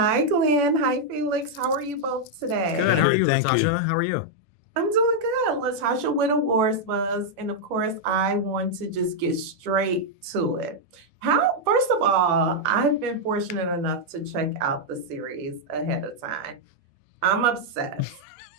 Hi, Glenn. Hi, Felix. How are you both Good. How are today? you, Thank you. Latasha? How are you? I'm doing good. Latasha with Awards Buzz. And of course, I want to just get straight to it. First of all, I've been fortunate enough to check out the series ahead of time. I'm obsessed.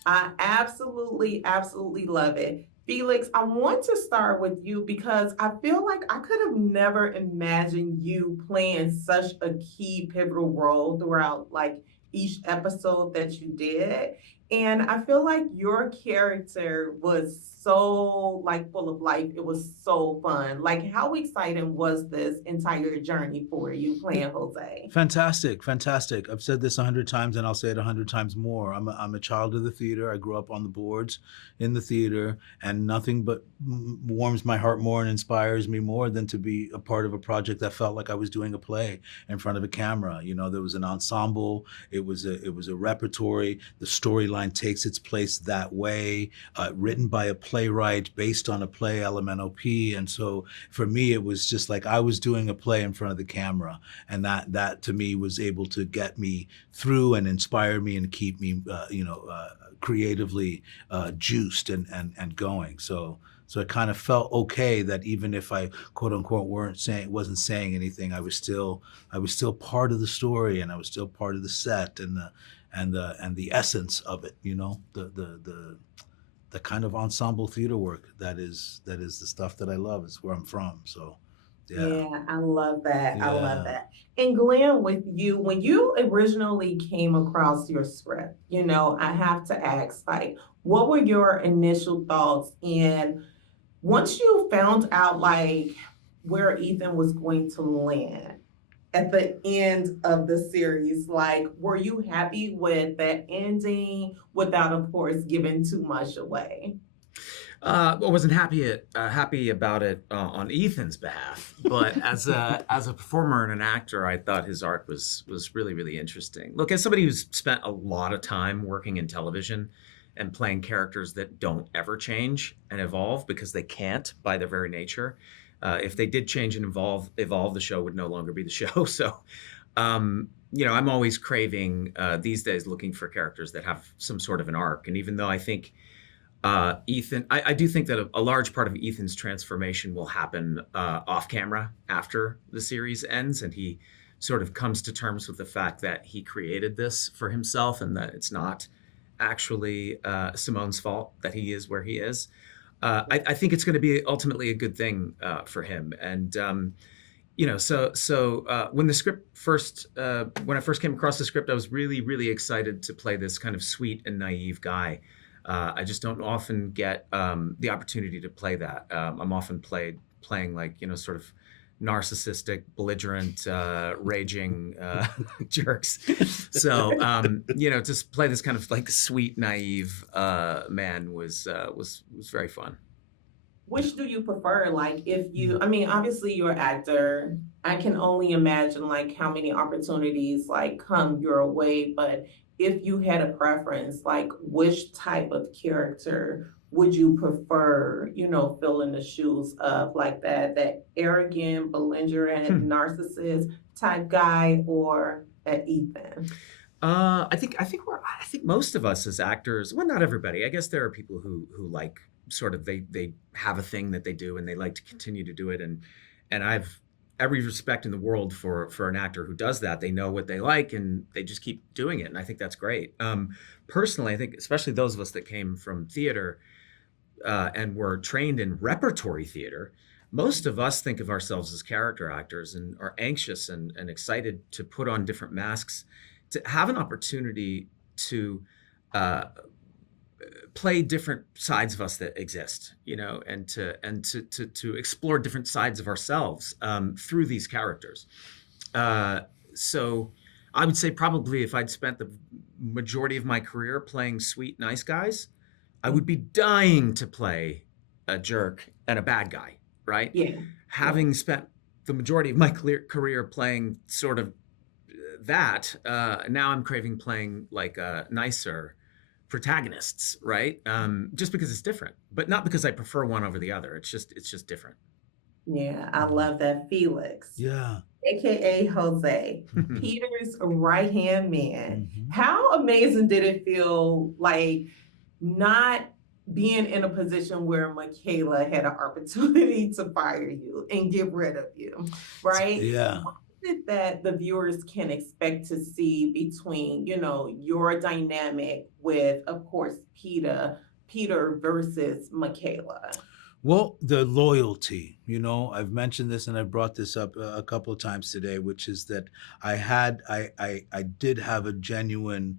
I absolutely, absolutely love it. Felix, I want to start with you because I feel like I could have never imagined you playing such a key pivotal role throughout like each episode that you did. And I feel like your character was so like full of life. It was so fun. Like how exciting was this entire journey for you playing Jose? Fantastic, fantastic. I've said this 100 times and I'll say it 100 times more. I'm a child of the theater. I grew up on the boards in the theater, and nothing but warms my heart more and inspires me more than to be a part of a project that felt like I was doing a play in front of a camera. You know, there was an ensemble. It was a repertory. The storyline takes its place that way, written by a playwright based on a play, LMNOP. And so for me, it was just like I was doing a play in front of the camera, and that to me was able to get me through and inspire me and keep me creatively juiced and going. So it kind of felt okay that even if I quote unquote wasn't saying anything, I was still part of the story, and I was still part of the set and the essence of it. You know, the kind of ensemble theater work that is the stuff that I love. It's where I'm from. So yeah. Yeah, I love that. I love Yeah. that. And Glenn, with you, when you originally came across your script, I have to ask, like, what were your initial thoughts? And once you found out, like, where Ethan was going to land at the end of the series, like, were you happy with that ending without, of course, giving too much away? I wasn't happy about it on Ethan's behalf, but as a performer and an actor, I thought his arc was really really interesting. Look, as somebody who's spent a lot of time working in television and playing characters that don't ever change and evolve because they can't by their very nature. If they did change and evolve, the show would no longer be the show. So, I'm always craving these days looking for characters that have some sort of an arc. And even though I think Ethan, I do think that a large part of Ethan's transformation will happen off camera after the series ends, and he sort of comes to terms with the fact that he created this for himself and that it's not actually Simone's fault that he is where he is. I think it's going to be ultimately a good thing for him. And when the script when I first came across the script, I was really really excited to play this kind of sweet and naive guy. I just don't often get the opportunity to play that. I'm often playing like sort of narcissistic, belligerent, raging jerks. So to play this kind of like sweet, naive man was very fun. Which do you prefer? Like, I mean, obviously you're an actor. I can only imagine like how many opportunities like come your way, but if you had a preference, like which type of character would you prefer, fill in the shoes of like that arrogant, belligerent, Hmm. narcissist type guy or an Ethan? I think most of us as actors, well, not everybody. I guess there are people who like sort of they have a thing that they do and they like to continue to do it, and I've every respect in the world for an actor who does that. They know what they like and they just keep doing it, and I think that's great. Personally, I think especially those of us that came from theater and were trained in repertory theater, most of us think of ourselves as character actors and are anxious and excited to put on different masks, to have an opportunity to uh, play different sides of us that exist, and to explore different sides of ourselves through these characters. So I would say probably if I'd spent the majority of my career playing sweet, nice guys, I would be dying to play a jerk and a bad guy, right? Yeah, yeah. Having spent the majority of my career playing sort of that, now I'm craving playing like nicer protagonists, right? Just because it's different, but not because I prefer one over the other. It's just different. Yeah, I Mhm. love that. Felix. Yeah. aka Jose, Peter's right-hand man. Mhm. How amazing did it feel like not being in a position where Michaela had an opportunity to fire you and get rid of you, right? Yeah. What is it that the viewers can expect to see between, your dynamic with, of course, Peter versus Michaela? Well, the loyalty, I've mentioned this and I brought this up a couple of times today, which is that I did have a genuine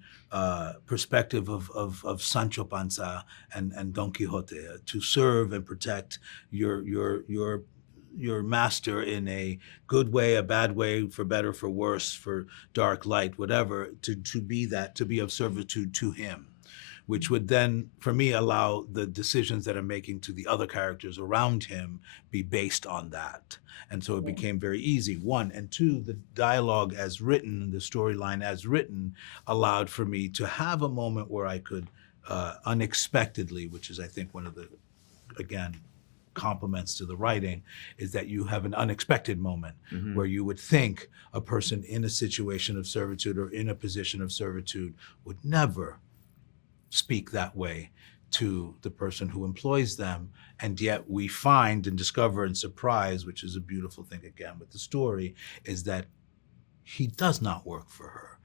perspective of Sancho Panza and Don Quixote to serve and protect your master in a good way, a bad way, for better, for worse, for dark, light, whatever, to be that, to be of servitude to him, which would then, for me, allow the decisions that I'm making to the other characters around him be based on that. And so it Yeah. became very easy, one. And two, the dialogue as written, the storyline as written, allowed for me to have a moment where I could unexpectedly, which is, I think, one of the, again, compliments to the writing, is that you have an unexpected moment where you would think a person in a situation of servitude or in a position of servitude would never speak that way to the person who employs them. And yet we find and discover and surprise, which is a beautiful thing again with the story, is that he does not work for her.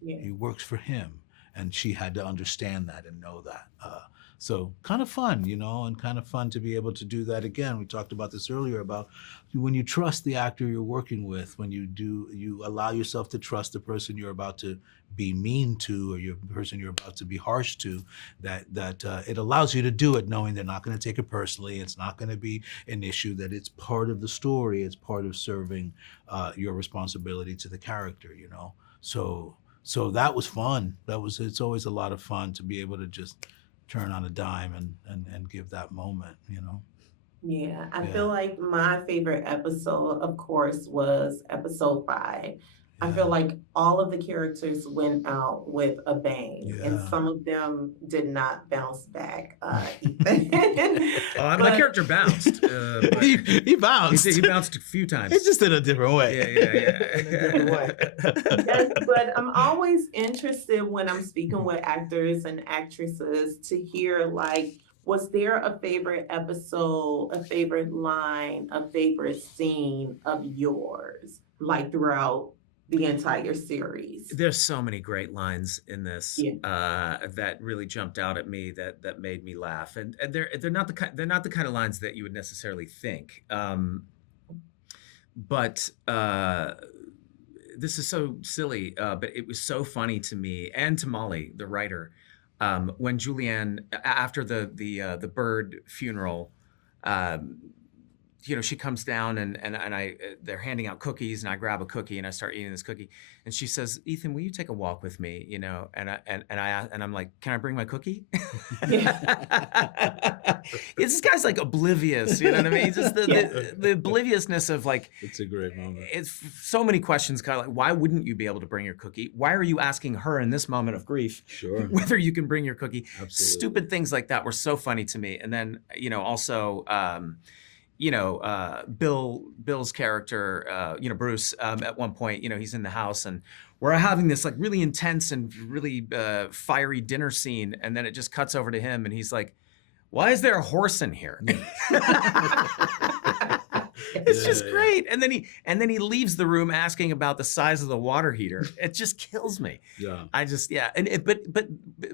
Yeah. He works for him. And she had to understand that and know that. So kind of fun, and kind of fun to be able to do that again. We talked about this earlier about when you trust the actor you're working with, when you allow yourself to trust the person you're about to be mean to, or your person you're about to be harsh to, that it allows you to do it knowing they're not going to take it personally. It's not going to be an issue, that it's part of the story. It's part of serving your responsibility to the character, So that was fun. It's always a lot of fun to be able to just turn on a dime and give that moment. Yeah, I Yeah, feel like my favorite episode, of course, was episode 5. I feel yeah, like all of the characters went out with a bang, and yeah. some of them did not bounce back, Ethan. My But character bounced, but he bounced. he bounced a few times. It's just in a different way. Yeah. In a different way. yes, but I'm always interested when I'm speaking with actors and actresses to hear, like, was there a favorite episode, a favorite line, a favorite scene of yours, like throughout the entire series? There's so many great lines in this Yeah. that really jumped out at me, that made me laugh, and they're not the kind of lines that you would necessarily think. But this is so silly, but it was so funny to me and to Molly, the writer, when Julianne, after the bird funeral, she comes down and they're handing out cookies, and I grab a cookie and I start eating this cookie, and she says, "Ethan, will you take a walk with me?" And I'm like, "Can I bring my cookie?" This guy's like oblivious, you know what I mean? Just the obliviousness of, like, It's a great moment. it's so many questions, kind of like, why wouldn't you be able to bring your cookie? Why are you asking her in this moment of grief Sure. whether you can bring your cookie? Absolutely. Stupid things like that were so funny to me. And then, also, Bill's character, Bruce, at one point, he's in the house and we're having this, like, really intense and really fiery dinner scene. And then it just cuts over to him and he's like, "Why is there a horse in here?" It's just great. And then he leaves the room asking about the size of the water heater. It just kills me. Yeah. But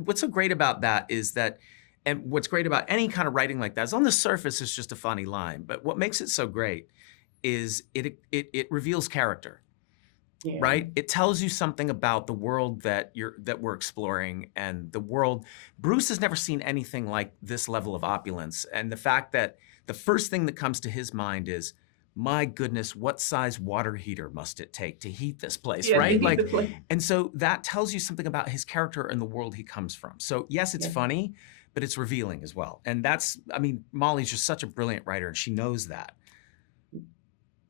what's so great about that is that, and what's great about any kind of writing like that is, on the surface it's just a funny line, but what makes it so great is it reveals character. Yeah. Right? It tells you something about the world that we're exploring, and the world. Bruce has never seen anything like this level of opulence, and the fact that the first thing that comes to his mind is, my goodness, what size water heater must it take to heat this place, Yeah, right? to heat the Like, place. and so that tells you something about his character and the world he comes from. So yes, it's Yeah. funny, but it's revealing as well. And Molly's just such a brilliant writer, and she knows that.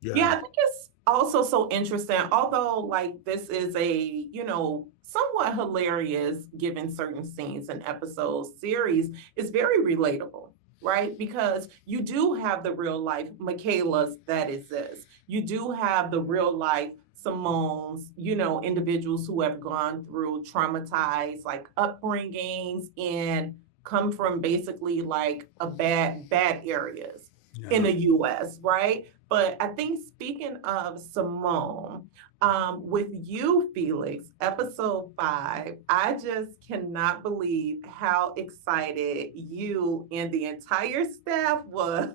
Yeah, I think it's also so interesting. Although, like, this is a, somewhat hilarious given certain scenes and episodes series, is very relatable. right? Because you do have the real life Michaelas that exist. You do have the real life Simone's, individuals who have gone through traumatized like upbringings and come from basically like a bad areas in Yeah. the US, right? But I think speaking of Simone, with you, Felix, episode 5, I just cannot believe how excited you and the entire staff was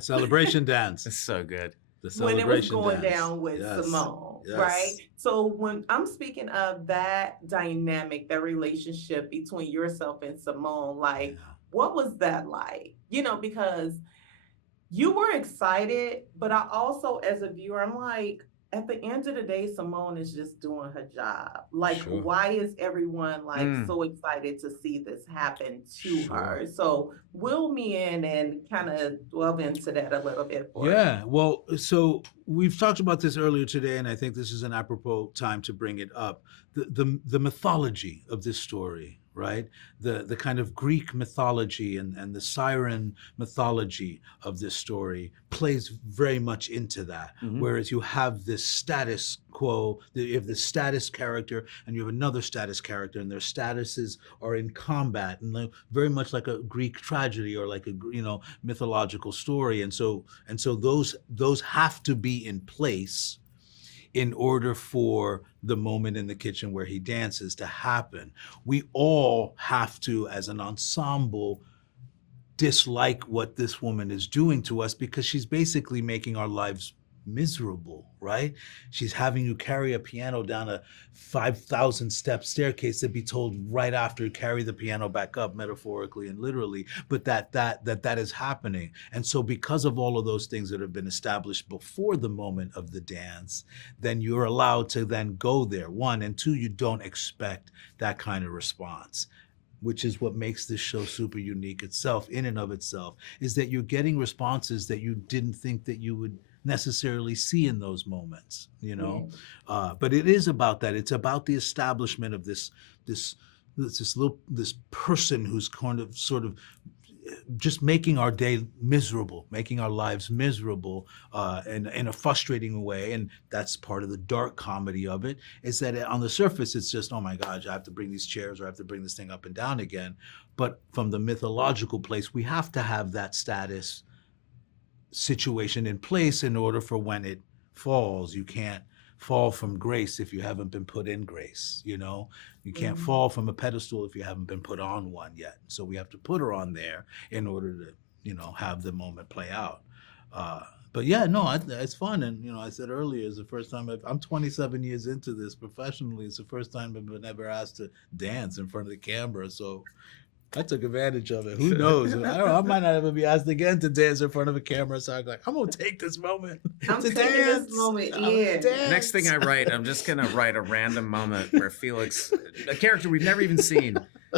Celebration dance. It's so good. The when it was celebration going dance. down with Yes. Simone, Yes. right? So when I'm speaking of that dynamic, that relationship between yourself and Simone, like, Yeah. what was that like? Because you were excited, but I also, as a viewer, I'm like, at the end of the day, Simone is just doing her job. Like, Sure. why is everyone like Mm. so excited to see this happen to Sure. her? So, will me in and kind of delve into that a little bit for me. Yeah, well, so we've talked about this earlier today, and I think this is an apropos time to bring it up. The mythology of this story, right? The kind of Greek mythology and the siren mythology of this story plays very much into that. Mhm. Whereas you have this status quo, you have this status character, and you have another status character, and their statuses are in combat, and very much like a Greek tragedy or like a mythological story, and so those have to be in place in order for the moment in the kitchen where he dances to happen. We all have to, as an ensemble, dislike what this woman is doing to us because she's basically making our lives miserable, right? She's having you carry a piano down a 5,000 step staircase to be told right after carry the piano back up, metaphorically and literally, but that is happening. And so because of all of those things that have been established before the moment of the dance, then you're allowed to then go there. 1, and 2, you don't expect that kind of response, which is what makes this show super unique itself, in and of itself, is that you're getting responses that you didn't think that you would necessarily see in those moments, but it is about that. It's about the establishment of this person who's kind of sort of just making our day miserable, making our lives miserable in a frustrating way. And that's part of the dark comedy of it, is that on the surface, it's just, oh my gosh, I have to bring these chairs or I have to bring this thing up and down again. But from the mythological place, we have to have that status situation in place in order for when it falls. You can't fall from grace if you haven't been put in grace, you can't fall from a pedestal if you haven't been put on one yet. So we have to put her on there in order to have the moment play out. But yeah, no, it's fun. And I said earlier, it's the first time I'm 27 years into this professionally. It's the first time I've been ever asked to dance in front of the camera, so I took advantage of it. Who knows? I don't know. I might not ever be asked again to dance in front of a camera. So I'm like, I'm gonna take this moment I'm to taking dance. this moment, I'm yeah. dance. Next thing I write, I'm just gonna write a random moment where Felix, a character we've never even seen,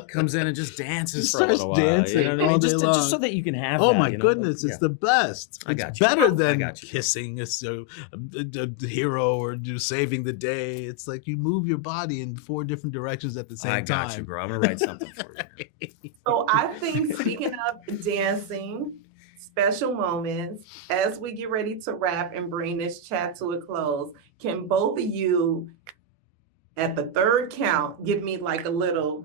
comes in and just dances for a little while. Dancing You know what I mean? all day Just long. so that you can have. Oh that, my goodness, Yeah. it's the best. I It's got you. better I than got you. kissing a hero or saving the day. It's like you move your body in 4 different directions at the same I time. got you, bro. I'm gonna write something for you. So I think, speaking of dancing, special moments, as we get ready to wrap and bring this chat to a close, can both of you, at the 3rd count, give me a little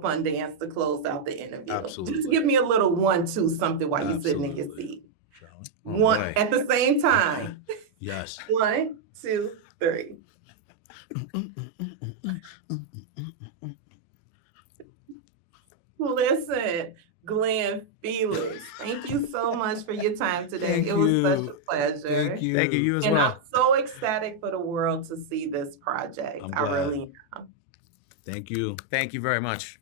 fun dance to close out the interview? Absolutely. Just give me a little 1, 2 something while you're sitting in your Absolutely. seat. Shall we? Oh, One boy. at the same time. Yes. 1, 2, 3. Listen, Glenn, Felix, thank you so much for your time today. Thank It was you. such a pleasure. Thank you. Thank you. You as And I'm well. so ecstatic for the world to see this project. I'm I glad. really am. Thank you. Thank you very much.